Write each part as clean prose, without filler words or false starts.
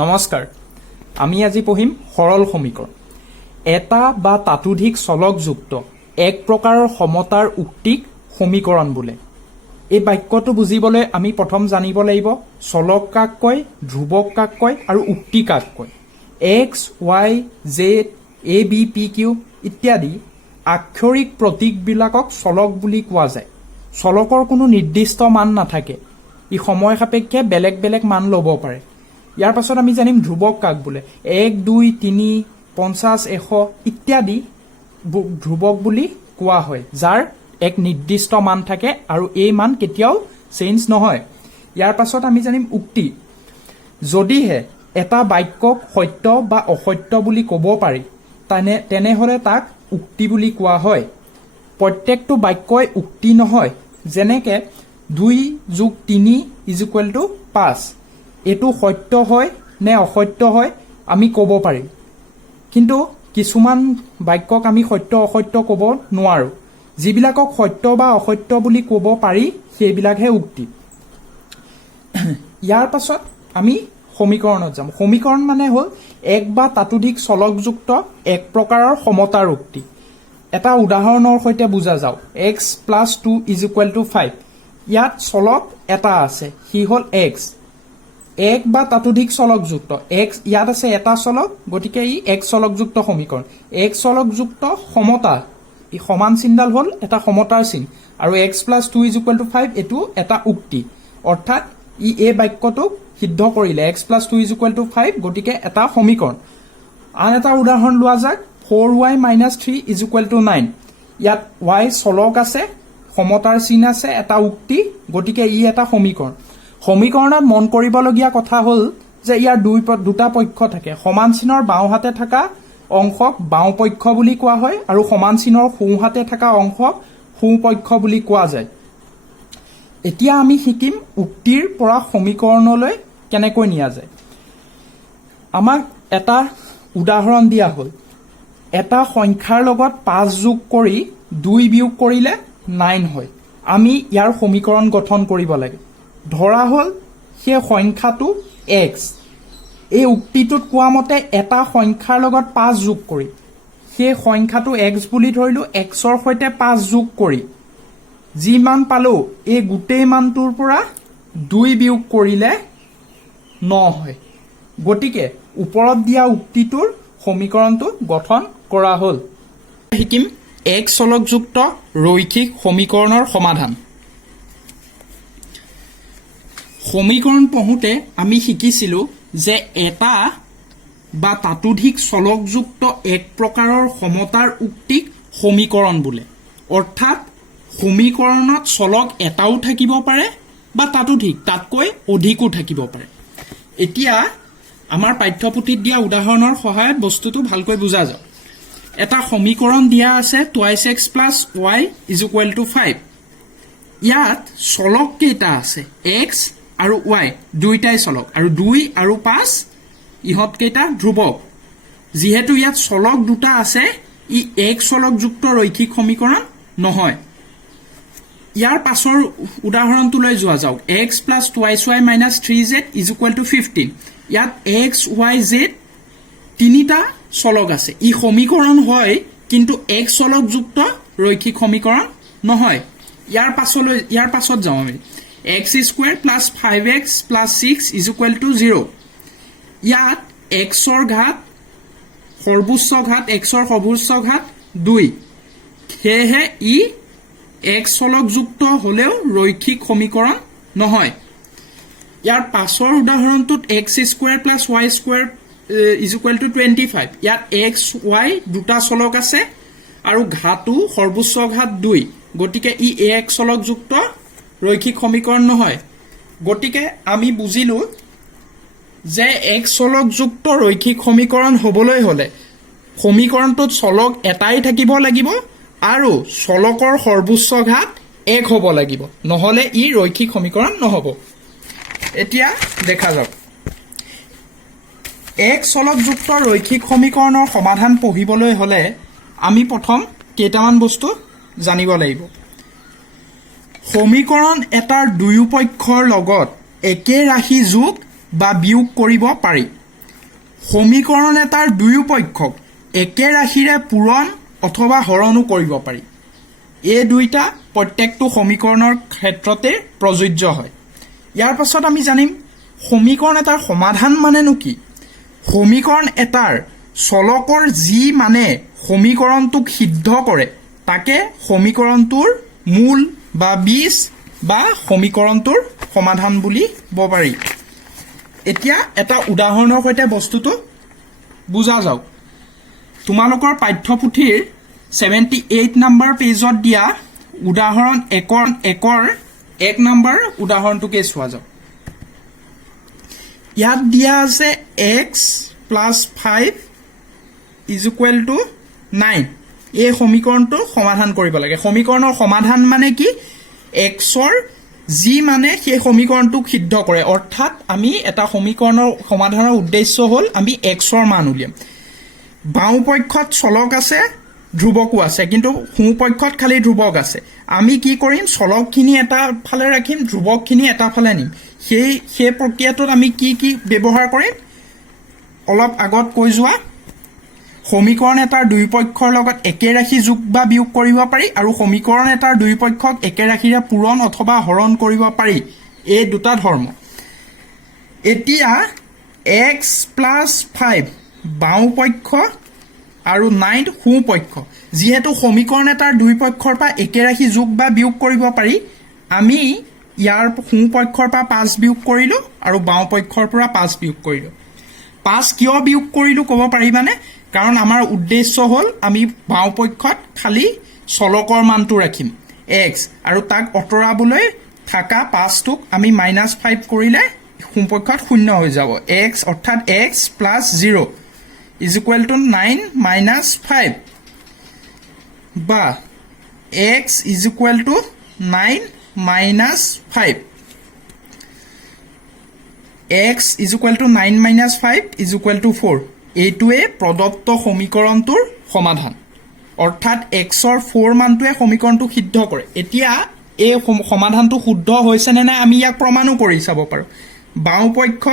নমস্কাৰ আমি আজি পঢ়িম সৰল সমীকৰণ এটা বা তাতোধিক চলকযুক্ত এক প্ৰকাৰৰ সমতাৰ উক্তিক সমীকৰণ বোলে এই বাক্যটো বুজিবলৈ আমি প্ৰথম জানিব লাগিব চলক কাক কয় ধ্ৰুৱক কাক কয় আৰু উক্তি কাক কয় x y z a b p q ইত্যাদি আক্ষৰিক প্ৰতীকবিলাকক চলক বুলি কোৱা যায় চলকৰ কোনো নিৰ্দিষ্ট মান নাথাকে ই সময় সাপেক্ষে বেলেগ বেলেগ মান ল'ব পাৰে ইয়াৰ পাছত আমি জানিম ধ্ৰুৱক কাক বোলে 1 2 3 50 100 ইত্যাদি ধ্ৰুৱক বুলি কোৱা হয় যাৰ এক নিৰ্দিষ্ট মান থাকে আৰু এই মান কেতিয়াও চেঞ্জ নহয় ইয়াৰ পাছত আমি জানিম উক্তি যদিহে এটা বাক্যক সত্য বা অসত্য বুলি ক'ব পাৰি তেনেহলে তাক উক্তি বুলি কোৱা হয় প্ৰত্যেকটো বাক্যই উক্তি নহয় যেনেকে 2 + 3 = 5 এটো সত্য হয় নে অসত্য হয় আমি ক'ব পাৰিম কিন্তু কিছুমান বাক্যক আমি সত্য অসত্য ক'ব নোৱাৰো যিবিলাকক সত্য বা অসত্য বুলি ক'ব পাৰি সেইবিলাকহে উক্তি ইয়াৰ পাছত আমি সমীকৰণত যাম সমীকৰণ মানে হ'ল এক বা তাতোধিক চলকযুক্ত এক প্ৰকাৰৰ সমতাৰ উক্তি এটা উদাহৰণৰ সৈতে বুজা যাওক x + 2 = 5 ইয়াত চলক এটা আছে হি হ'ল x এক বা তাতোধিক চলকযুক্ত x ইয়াত আছে এটা চলক গতিকে ই এক চলকযুক্ত সমীকৰণ এক চলকযুক্ত সমতা ই সমান চিহ্নডাল হ'ল এটা সমতাৰ চিহ্ন আৰু x + 2 = 5 এটো এটা উক্তি অৰ্থাৎ ই এই বাক্যটোক সিদ্ধ কৰিলে x + 2 = 5 গতিকে এটা সমীকৰণ আন এটা উদাহৰণ লোৱা যাক 4y - 3 = 9 ইয়াত y চলক আছে সমতাৰ চিহ্ন আছে এটা উক্তি গতিকে ই এটা সমীকৰণ সমীকৰণত মন কৰিবলগীয়া কথা হ'ল যে ইয়াৰ দুটা পক্ষ থাকে সমান চিহ্নৰ বাওঁহাতে থকা অংশক বাওঁ পক্ষ বুলি কোৱা হয় আৰু সমান চিহ্নৰ সোঁহাতে থকা অংশক সোঁ পক্ষ বুলি কোৱা যায় এতিয়া আমি শিকিম উক্তিৰ পৰা সমীকৰণলৈ কেনেকৈ নিয়া যায় আমাক এটা উদাহৰণ দিয়া হ'ল এটা সংখ্যাৰ লগত 5 যোগ কৰি 2 বিয়োগ কৰিলে 9 হয় আমি ইয়াৰ সমীকৰণ গঠন কৰিব লাগে ধৰা হ'ল সেই সংখ্যাটো x এই উক্তিটোত কোৱা মতে এটা সংখ্যাৰ লগত 5 যোগ কৰি সেই সংখ্যাটো x বুলি ধৰিলো x ৰ সৈতে 5 যোগ কৰি যি মান পালো এই গোটেই মানটোৰ পৰা 2 বিয়োগ কৰিলে 9 হয় গতিকে ওপৰত দিয়া উক্তিটোৰ সমীকৰণটো গঠন কৰা হ'ল শিকিম এক চলকযুক্ত ৰৈখিক সমীকৰণৰ সমাধান সমীকৰণ পঢ়োতে আমি শিকিছিলো যে এটা বা তাতোধিক চলকযুক্ত এক প্ৰকাৰৰ সমতাৰ উক্তিক সমীকৰণ বোলে অৰ্থাৎ সমীকৰণত চলক এটাও থাকিব পাৰে বা তাতোধিক তাতকৈ অধিকো থাকিব পাৰে এতিয়া আমাৰ পাঠ্যপুথিত দিয়া উদাহৰণৰ সহায়ত বস্তুটো ভালকৈ বুজা যাওক এটা সমীকৰণ দিয়া আছে 2x + y = 5 ইয়াত চলক কেইটা আছে x আৰু y দুইটাই চলক আৰু 2 আৰু 5 ইহত কেইটা ধ্ৰুৱক যেহেতু ইয়াত চলক দুটা আছে ই এক চলকযুক্ত ৰৈখিক সমীকৰণ নহয় ইয়াৰ পাছৰ উদাহৰণটোলৈ যোৱা যাওক x + 2y - 3z = 15 ইয়াত x y z তিনিটা চলক আছে ই সমীকৰণ হয় কিন্তু এক চলকযুক্ত ৰৈখিক সমীকৰণ নহয় ইয়াৰ পাছত যাওঁ আমি x² + 5x + 6 = 0 ইয়াত x ৰ ঘাত সৰ্বোচ্চ ঘাত x ৰ সৰ্বোচ্চ ঘাত 2 সেয়েহে ই এক চলকযুক্ত হলেও ৰৈখিক সমীকৰণ নহয় ইয়াৰ পাছৰ উদাহৰণটোত x² + y² = 25 ইয়াত x y দুটা চলক আছে আৰু ঘাতটো সৰ্বোচ্চ ঘাত 2 গতিকে ই এক চলকযুক্ত ৰৈখিক সমীকৰণ নহয় গতিকে আমি বুজিলো যে এক চলকযুক্ত ৰৈখিক সমীকৰণ হ'বলৈ হলে সমীকৰণটোত চলক এটাই থাকিব লাগিব আৰু চলকৰ সৰ্বোচ্চ ঘাত 1 হ'ব লাগিব নহলে ই ৰৈখিক সমীকৰণ নহব এতিয়া দেখা যাওক এক চলকযুক্ত ৰৈখিক সমীকৰণৰ সমাধান পঢ়িবলৈ হলে আমি প্ৰথম কেইটামান বস্তু জানিব লাগিব সমীকৰণ এটাৰ দুয়ো পক্ষৰ লগত একে ৰাশি যোগ বা বিয়োগ কৰিব পাৰি সমীকৰণ এটাৰ দুয়ো পক্ষক একে ৰাশিৰে পূৰণ অথবা হৰণো কৰিব পাৰি এই দুইটা প্ৰত্যেকটো সমীকৰণৰ ক্ষেত্ৰতে প্ৰযোজ্য হয় ইয়াৰ পাছত আমি জানিম সমীকৰণ এটাৰ সমাধান মানেনো কি সমীকৰণ এটাৰ চলকৰ যি মানে সমীকৰণটোক সিদ্ধ কৰে তাকে সমীকৰণটোৰ মূল বা বীজ বা সমীকৰণটোৰ সমাধান বুলি ক'ব পাৰি এতিয়া এটা উদাহৰণৰ সৈতে বস্তুটো বুজা যাওক তোমালোকৰ পাঠ্যপুথিৰ 78 নম্বৰ পেজত দিয়া উদাহৰণ 1 নম্বৰ উদাহৰণটোকে চোৱা যাওক ইয়াত দিয়া আছে x + 5 = 9 এই সমীকৰণটো সমাধান কৰিব লাগে সমীকৰণৰ সমাধান মানে কি x ৰ যি মানে সেই সমীকৰণটোক সিদ্ধ কৰে অৰ্থাৎ আমি এটা সমীকৰণৰ সমাধানৰ উদ্দেশ্য হ'ল আমি x ৰ মান উলিয়াম বাওঁ পক্ষত চলক আছে ধ্ৰুৱকো আছে কিন্তু সোঁ পক্ষত খালি ধ্ৰুৱক আছে আমি কি কৰিম চলকখিনি এটা ফালে ৰাখিম ধ্ৰুৱকখিনি এটা ফালে নিম সেই প্ৰক্ৰিয়াটোত আমি কি ব্যৱহাৰ কৰিম অলপ আগত কৈ যোৱা সমীকৰণ এটাৰ দুই পক্ষৰ লগত একে ৰাশি যোগ বা বিয়োগ কৰিব পাৰি আৰু সমীকৰণ এটাৰ দুই পক্ষক একে ৰাশিৰে পূৰণ অথবা হৰণ কৰিব পাৰি এই দুটা ধৰ্ম এতিয়া x + 5 বাওঁ পক্ষ আৰু 9 সোঁ পক্ষ যেহেতু সমীকৰণ এটাৰ দুই পক্ষৰ পৰা একে ৰাশি যোগ বা বিয়োগ কৰিব পাৰি আমি ইয়াৰ সোঁ পক্ষৰ পৰা 5 বিয়োগ কৰিলো আৰু বাওঁ পক্ষৰ পৰা 5 বিয়োগ কৰিলো 5 কিয় বিয়োগ কৰিলো ক'ব পাৰিবানে কাৰণ আমাৰ উদ্দেশ্য হ'ল আমি বাওঁ পক্ষত খালি চলকৰ মানটো ৰাখিম x আৰু তাক অতৰাবলৈ থাকা 5টোক আমি -5 কৰিলে সোঁ পক্ষত 0 হৈ যাব x অৰ্থাৎ x + 0 = 9 - 5 বা x = 9 - 5 x = 9 - 5 = 4 এইটোৱে প্ৰদত্ত সমীকৰণটোৰ সমাধান অৰ্থাৎ x ৰ 4 মানটোৱে সমীকৰণটো সিদ্ধ কৰে এতিয়া এই সমাধানটো শুদ্ধ হৈছে নে নাই আমি ইয়াক প্ৰমাণো কৰি চাব পাৰো বাওঁ পক্ষ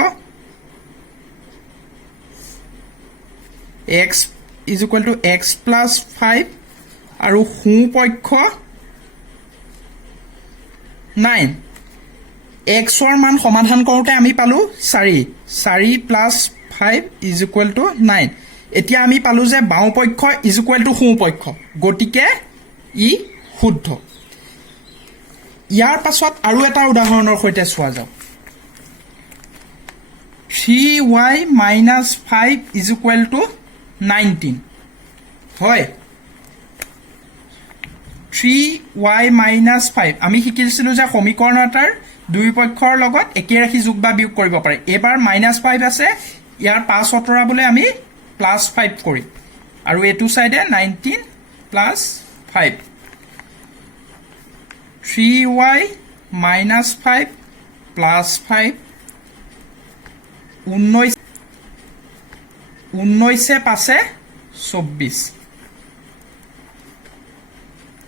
x = x + 5 আৰু সোঁ পক্ষ 9 x ৰ মান সমাধান কৰোঁতে আমি পালো 4 + 5 = 9 এতিয়া আমি পালো যে বাওঁ পক্ষ = সোঁ পক্ষ গতিকে ই শুদ্ধ ইয়াৰ পাছত আৰু এটা উদাহৰণৰ সৈতে চোৱা যাওক 3y - 5 = 19 হয় 3y - 5 আমি শিকিছিলো যে সমীকৰণ এটাৰ দুই পক্ষৰ লগত একে ৰাশি যোগ বা বিয়োগ কৰিব পাৰে এবাৰ -5 আছে ইয়াৰ 5 অতৰাবলৈ আমি +5 কৰিম আৰু এইটো সাইডে 19 + 5 3y - 5 + 5 19 5 24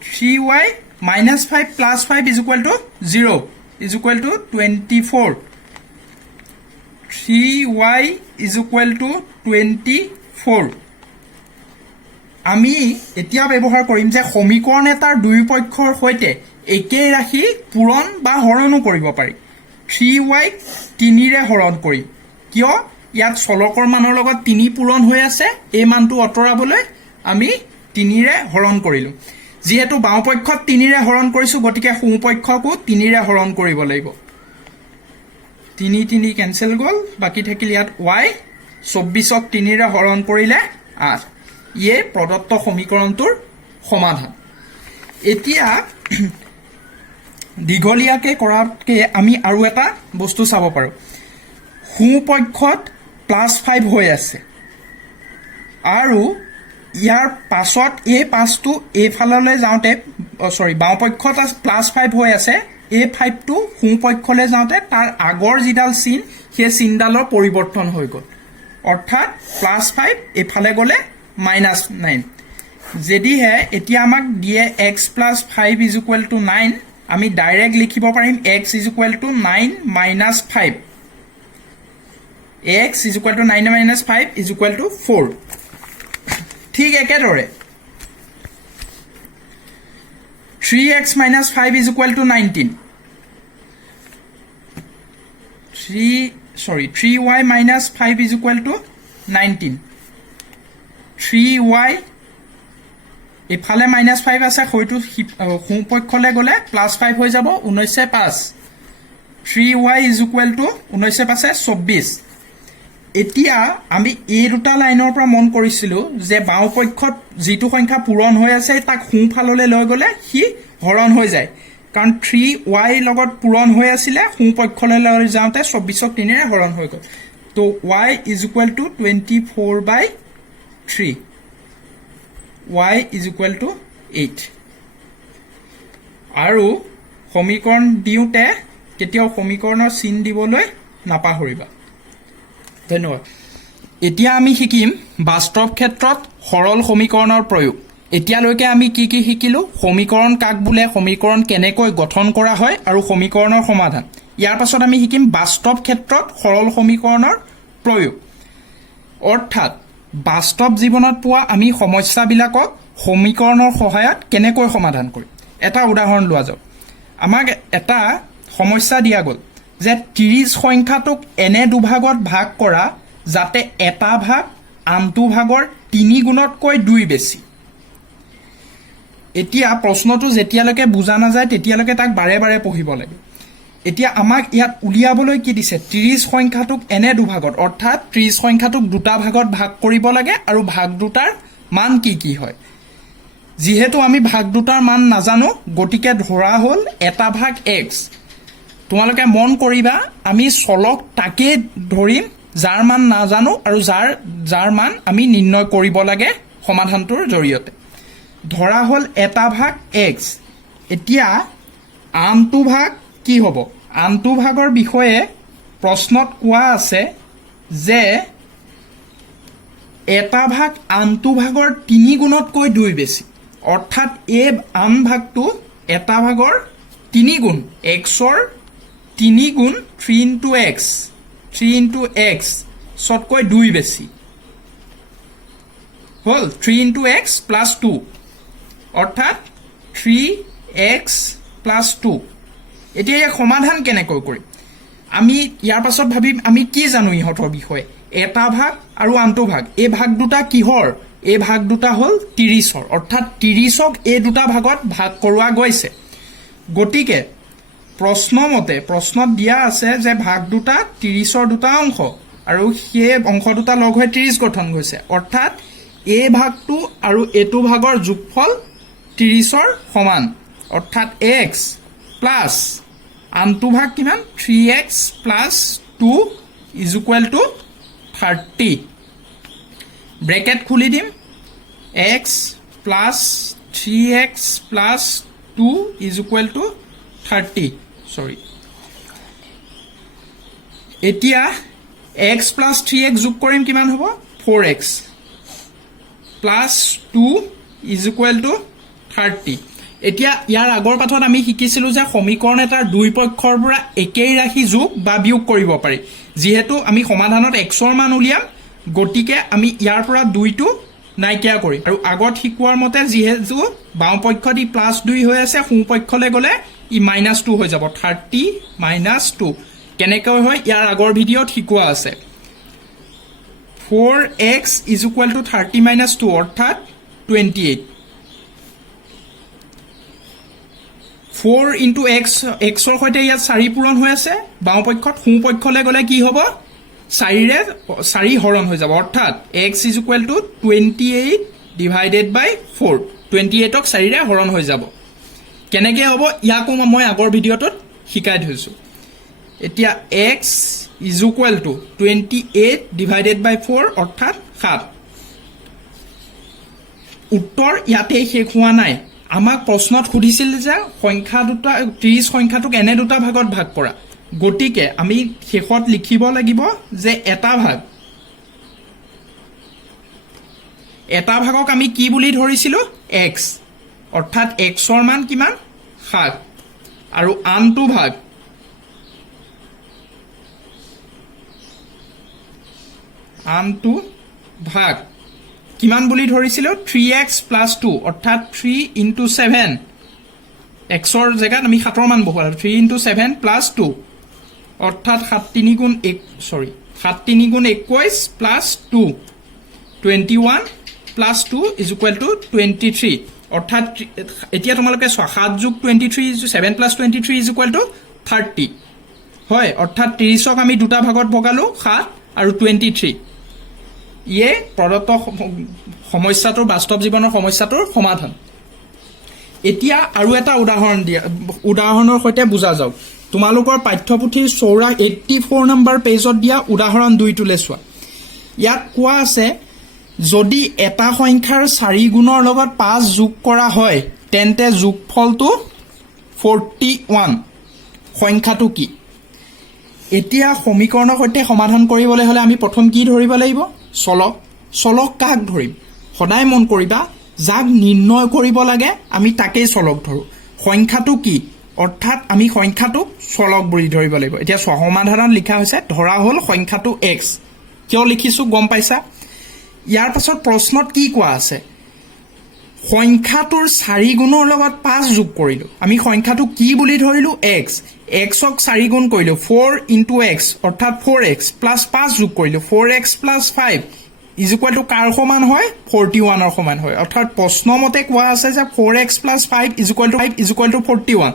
3y - 5 + 5 = 0 = 24 3y = 24 আমি এতিয়া ব্যৱহাৰ কৰিম যে সমীকৰণ এটাৰ দুই পক্ষৰ সৈতে একে ৰাশি পূৰণ বা হৰণো কৰিব পাৰি 3y 3ৰে হৰণ কৰি কিয় ইয়াত চলকৰ মানৰ লগত 3 পূৰণ হৈ আছে এই মানটো অতৰাবলৈ আমি 3ৰে হৰণ কৰিলো যেহেতু বাওঁ পক্ষত 3ৰে হৰণ কৰিছো গতিকে সোঁ পক্ষকো 3ৰে হৰণ কৰিব লাগিব 3 কেনসেল গ'ল বাকি থাকিল ইয়াত y 24ক 3ৰে হৰণ কৰিলে 8 ইয়ে প্ৰদত্ত সমীকৰণটোৰ সমাধান এতিয়া দীঘলীয়াকে কৰাতকে আমি আৰু এটা বস্তু চাব পাৰো সোঁ পক্ষত +5 হৈ আছে আৰু ইয়াৰ পাছত এই 5টো এই ফাললৈ যাওঁতে বাওঁ পক্ষত +5 হৈ আছে এই 5টো সোঁ পক্ষলৈ যাওঁতে তাৰ আগৰ যিডাল চিন সেই চিনডালৰ পৰিৱৰ্তন হৈ গ'ল অৰ্থাৎ +5 এইফালে গ'লে -9 যদিহে এতিয়া আমাক দিয়ে x + 5 = 9 আমি ডাইৰেক্ট লিখিব পাৰিম x = 9 - 5 x is equal to 9 minus 5 is equal to 4 ঠিক একেদৰে 3x minus 5 is equal to 19 3y minus 5 is equal to 19 3y এফালে minus 5 আছে হয়তো সোঁপক্ষলে গলে plus 5 হৈ যাব 19 5 3y is equal to 19 5 24 এতিয়া আমি এই দুটা লাইনৰ পৰা মন কৰিছিলো যে বাওপক্ষত যেটো সংখ্যা পূৰণ হৈ আছে তাক সোঁফাললৈ লৈ গলে হি হৰণ হৈ যায় কাৰণ 3y লগত পূৰণ হৈ আছিল সোঁপক্ষলৈ লৈ যাওঁতে 24ক 3 ৰে হৰণ হৈ গল তো y is equal to 24/3 y is equal to 8 আৰু সমীকৰণ দিওঁতে কেতিয়াও সমীকৰণৰ চিন দিবলৈ নাপাহৰিবা ধন্যবাদ এতিয়া আমি শিকিম বাস্তৱ ক্ষেত্ৰত সৰল সমীকৰণৰ প্ৰয়োগ এতিয়ালৈকে আমি কি কি শিকিলো সমীকৰণ কাক বোলে সমীকৰণ কেনেকৈ গঠন কৰা হয় আৰু সমীকৰণৰ সমাধান ইয়াৰ পাছত আমি শিকিম বাস্তৱ ক্ষেত্ৰত সৰল সমীকৰণৰ প্ৰয়োগ অৰ্থাৎ বাস্তৱ জীৱনত পোৱা আমি সমস্যাবিলাকক সমীকৰণৰ সহায়ত কেনেকৈ সমাধান কৰিম এটা উদাহৰণ লোৱা যাওক আমাক এটা সমস্যা দিয়া গল যে 30 সংখ্যাটোক এনে দুভাগত ভাগ কৰা যাতে এটা ভাগ আনটো ভাগৰ 3 গুণতকৈ 2 বেছি এতিয়া প্ৰশ্নটো যেতিয়ালৈকে বুজা নাযায় তেতিয়ালৈকে তাক বাৰে বাৰে পঢ়িব লাগে এতিয়া আমাক ইয়াত উলিয়াবলৈ কি দিছে 30 সংখ্যাটোক এনে দুভাগত অৰ্থাৎ 30 সংখ্যাটোক দুটা ভাগত ভাগ কৰিব লাগে আৰু ভাগ দুটাৰ মান কি কি হয় যেহেতু আমি ভাগ দুটাৰ মান নাজানো গতিকে ধৰা হল এটা ভাগ x তোমালোকে মন কৰিবা আমি চলক তাকে ধৰিম যাৰ মান নাজানো আৰু যাৰ মান আমি নিৰ্ণয় কৰিব লাগে সমাধানটোৰ জৰিয়তে ধৰা হল এটা ভাগ x এতিয়া আনটো ভাগ কি হ'ব আনটো ভাগৰ বিষয়ে প্ৰশ্নত কোৱা আছে যে এটা ভাগ আনটো ভাগৰ 3 গুণতকৈ 2 বেছি অৰ্থাৎ এই আন ভাগটো এটা ভাগৰ 3 গুণ xৰ 3 গুণ 3 into x সতকৈ 2 বেছি হল 3 into x plus 2 অৰ্থাৎ 3x plus 2 এতিয়া এই সমাধান কেনেকৈ কৰিম আমি ইয়াৰ পাছত ভাবিম আমি কি জানো ইহঁতৰ বিষয়ে এটা ভাগ আৰু আনটো ভাগ এই ভাগ দুটা কিহৰ এই ভাগ দুটা হল 30ৰ অৰ্থাৎ 30ক এই দুটা ভাগত ভাগ কৰোৱা গৈছে গতিকে প্ৰশ্নমতে প্ৰশ্নত দিয়া আছে যে ভাগ দুটা 30ৰ দুটা অংশ আৰু সেই অংশ দুটা লগ হৈ 30 গঠন হৈছে অৰ্থাৎ এই ভাগটো আৰু এটো ভাগৰ যোগফল 30ৰ সমান অৰ্থাৎ x প্লাস আনটো ভাগ কিমান 3x plus 2 is equal to 30 bracket খুলি দিম x plus 3x plus 2 is equal to 30 sorry এতিয়া x plus 3x যোগ কৰিম কিমান হ'ব 4x plus 2 is equal to 30 এতিয়া ইয়াৰ আগৰ পাঠত আমি শিকিছিলো যে সমীকৰণ এটাৰ দুই পক্ষৰ পৰা একেই ৰাখি যোগ বা বিয়োগ কৰিব পাৰি যেহেতু আমি সমাধানত x ৰ মান উলিয়াম গতিকে আমি ইয়াৰ পৰা 2 টো নাইকিয়া কৰিম আৰু আগত শিকোৱাৰ মতে যেহেতু বাও পক্ষত ই +2 হৈ আছে সোঁ পক্ষলৈ গলে ই -2 হৈ যাব 30 - 2 কেনেকৈ হয় ইয়াৰ আগৰ ভিডিঅত শিকোৱা আছে 4x is equal to 30 - 2 অৰ্থাৎ 28 4 into x ৰ সৈতে ইয়াত 4 পূৰণ হৈ আছে বাও পক্ষত সোঁ পক্ষলৈ গলে কি হ'ব 4 ৰে 4 হৰণ হৈ যাব অৰ্থাৎ x is equal to 28 divided by 4 28ক 4 ৰে হৰণ হৈ যাব কেনেকৈ হ'ব ইয়াকো মই আগৰ ভিডিঅটোত শিকাই থৈছো এতিয়া x is equal to 28 divided by 4 অৰ্থাৎ 7 উত্তৰ ইয়াতে শেষ হোৱা নাই আমাক প্ৰশ্নত সুধিছিল যে সংখ্যা দুটা 30 সংখ্যাটোক এনে দুটা ভাগত ভাগ কৰা গতিকে আমি শেষত লিখিব লাগিব যে এটা ভাগক আমি কি বুলি ধৰিছিলো x অৰ্থাৎ x ৰ মান কিমান 7 আৰু আনটো ভাগ আনটো ভাগ কিমান বুলি ধৰিছিলো 3x + 2 অৰ্থাৎ 3 × 7 xৰ জেগাত আমি 7ৰ মান বহুৱালো 3 × 7 + 2 অৰ্থাৎ 7 3 × 21 + 2 21 + 2 = 23 অৰ্থাৎ এতিয়া তোমালোকে 7 + 23 7 + 23 = 30 হয় অৰ্থাৎ 30ক আমি দুটা ভাগত ভগালো 7 আৰু 23 ইয়ে প্ৰদত্ত সমস্যাটোৰ বাস্তৱ জীৱনৰ সমস্যাটোৰ সমাধান এতিয়া আৰু এটা উদাহৰণৰ সৈতে বুজা যাওক তোমালোকৰ পাঠ্যপুথিৰ 84 নম্বৰ পেজত দিয়া উদাহৰণ 2 টোলে চোৱা ইয়াত কোৱা আছে যদি এটা সংখ্যাৰ 4 গুণৰ লগত 5 যোগ কৰা হয় তেন্তে যোগফলটো 41 সংখ্যাটো কি এতিয়া সমীকৰণৰ সৈতে সমাধান কৰিবলৈ হলে আমি প্ৰথম কি ধৰিব লাগিব চলক কাক ধৰিম সদায় মন কৰিবা যাক নিৰ্ণয় কৰিব লাগে আমি তাকেই চলক ধৰো সংখ্যাটো কি অৰ্থাৎ আমি সংখ্যাটোক চলক বুলি ধৰিব লাগিব এতিয়া সমাধানত লিখা হৈছে ধৰা হ'ল সংখ্যাটো x কিয় লিখিছো গম পাইছা ইয়াৰ পাছত প্ৰশ্নত কি কোৱা আছে সংখ্যাটোৰ 4 গুণৰ লগত 5 যোগ কৰিলো আমি সংখ্যাটো কি বুলি ধৰিলো x xক 4 গুণ কৰিলো 4 × x অৰ্থাৎ 4x + 5 যোগ কৰিলো 4x + 5 = কাৰ সমান হয় 41ৰ সমান হয় অৰ্থাৎ প্ৰশ্নমতে কোৱা আছে যে 4x + 5 = 41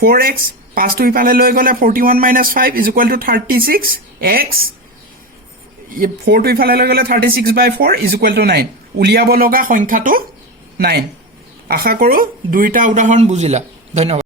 4x 5 টো ইফালে লৈ গলে 41 - 5 = 36 x 4 টো ইফালে লৈ গলে 36/4 = 9 উলিয়াব লগা সংখ্যাটো 9 আশা কৰো দুইটা উদাহৰণ বুজিলা ধন্যবাদ